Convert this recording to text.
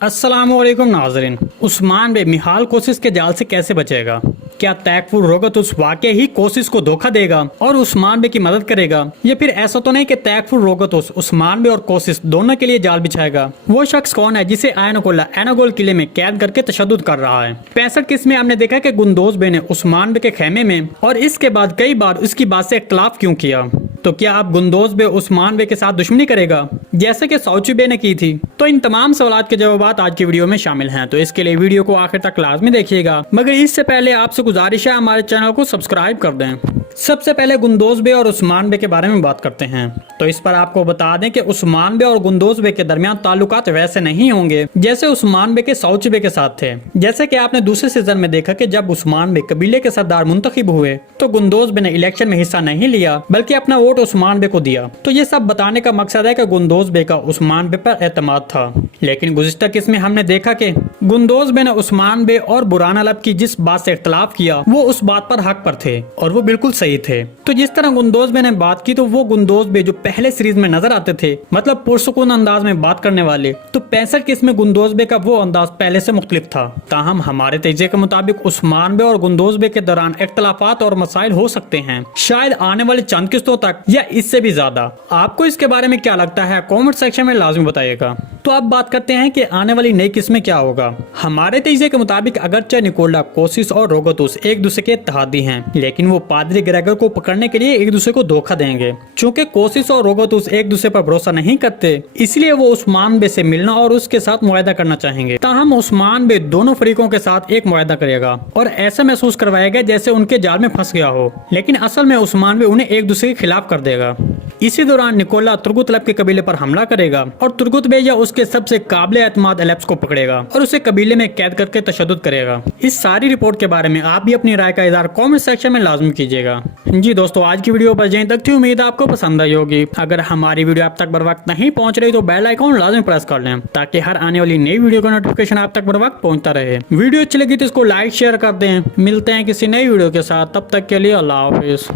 अस्सलाम वालेकुम नाज़रीन। उस्मान बे मिहाल कोशिश के जाल से कैसे बचेगा? क्या तैकफुर रोगतुस वाकई ही कोशिश को धोखा देगा और उस्मान बे की मदद करेगा, या फिर ऐसा तो नहीं कि तैकफुर रोगतुस उस्मान बे और कोशिश दोनों के लिए जाल बिछाएगा? वो शख्स कौन है जिसे आयनकुल्ला एनागोल किले में कैद करके तशद्दुद कर रहा है? 65 किस में हमने देखा कि गुंदोज बे ने उस्मान बे के खेमे में और इसके बाद कई बार उसकी बात से इख्तलाफ क्यों किया? तो क्या अब गुंदोज बे उस्मान बे के साथ दुश्मनी करेगा जैसे कि सौची बे ने की थी? तो इन तमाम सवालात के जवाब आज की वीडियो में शामिल हैं, तो इसके लिए वीडियो को आखिर तक लाजमी देखिएगा। मगर इससे पहले आपसे गुजारिश है हमारे चैनल को सब्सक्राइब कर दें। सबसे पहले गुंदोज बे और उस्मान बे के बारे में बात करते हैं। तो इस पर आपको बता दें कि उस्मान बे और गुंदोज बे के दरमियान ताल्लुकात वैसे नहीं होंगे जैसे उस्मान बे के सौची बे के साथ थे। जैसे कि आपने दूसरे सीजन में देखा कि जब उस्मान बे कबीले के सरदार मुंतखब हुए तो गुंदोज बे ने इलेक्शन में हिस्सा नहीं लिया बल्कि अपना वोट उस्मान बे को दिया। तो ये सब बताने का मकसद है कि गुंदोज बे का उस्मान बे पर एतमाद था। लेकिन गुज़िश्ता किस्म में हमने देखा कि गुंदोज बे ने उस्मान बे और बुराना लब की जिस बात से इख्तलाफ किया वो उस बात पर हक पर थे और वो बिल्कुल सही थे। तो जिस तरह गुंदोज बे ने बात की तो वो गुंदोज बे जो पहले सीरीज में नजर आते थे, मतलब पुरसुकून अंदाज में बात करने वाले, तो 65 किस में गुंदोज बे का वो अंदाज पहले से मुख्तलिफ था। ताहम हमारे तजिए के मुताबिक उस्मान बे और गुंदोज बे के दौरान इख्तलाफात और मसाइल हो सकते हैं, शायद आने वाले चंद किस्तों तक या इससे भी ज्यादा। आपको इसके बारे में क्या लगता है कॉमेंट सेक्शन में लाजमी बताइएगा। तो अब बात करते हैं कि आने वाली नई किस्म में क्या होगा। हमारे तजिए के मुताबिक अगरचे निकोला, कोशिश और रोगतुस एक दूसरे के इत्तेहादी हैं, लेकिन वो पादरी ग्रेगर को पकड़ने के लिए एक दूसरे को धोखा देंगे। चूंकि कोशिश और रोगतुस एक दूसरे पर भरोसा नहीं करते, इसलिए वो उस्मान बे से मिलना और उसके साथ मुआहदा करना चाहेंगे। ताहम उस्मान बे दोनों फरीकों के साथ एक मुआहदा करेगा और ऐसा महसूस करवाएगा जैसे उनके जाल में फंस गया हो, लेकिन असल में उस्मान बे उन्हें एक दूसरे के खिलाफ कर देगा। इसी दौरान निकोला तुर्गुत लब के कबीले पर हमला करेगा और तुर्गुत बे या उसके सबसे काबिल एतमाद एलेप्स को पकड़ेगा और उसे कबीले में कैद करके तशद्दुद करेगा। इस सारी रिपोर्ट के बारे में आप भी अपनी राय का इज़हार कमेंट सेक्शन में लाजमी कीजिएगा। जी दोस्तों, आज की वीडियो बस यहीं तक थी। उम्मीद आपको पसंद आई होगी। अगर हमारी वीडियो आप तक बर वक्त नहीं पहुंच रही तो बेल आइकॉन लाजमी प्रेस कर लें ताकि हर आने वाली नई वीडियो का नोटिफिकेशन आप तक बर वक्त पहुंचता रहे। वीडियो अच्छी लगी तो इसको लाइक शेयर कर दें। मिलते हैं किसी नई वीडियो के साथ, तब तक के लिए अल्लाह हाफिज।